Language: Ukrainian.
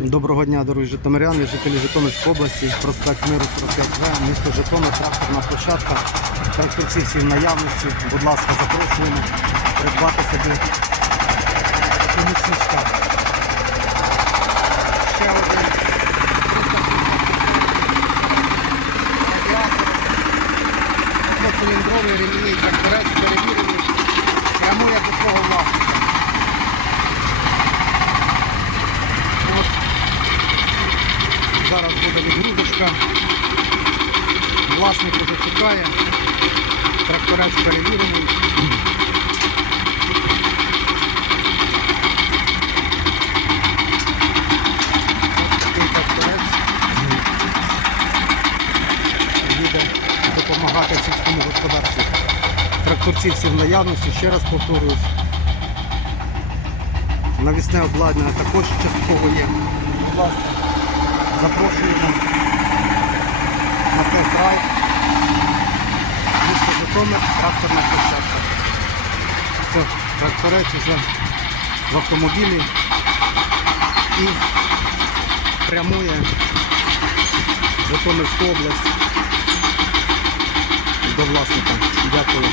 Доброго дня, дорогі житомиряни, жителі Житомирської області, проспект Миру 45В, місто Житомир, тракторна площадка. Тракторці всі в наявності. Будь ласка, запрошуємо придбати собі помічничка. Ще один. Циліндровий ремінний тракторець перевірений, прямує до свого власника. От Зараз буде відгрузочка. Власник уже чекає. Тракторець перевірений. Їде допомагати сільському господарству. Тракторці всі в наявності, ще раз повторююсь. Навісне обладнання також частково є. Запрошуємо на тест-драйв. Місто Житомир, тракторна площадка. Все, тракторець вже в автомобілі і прямує Житомирську область до власника. Дякую.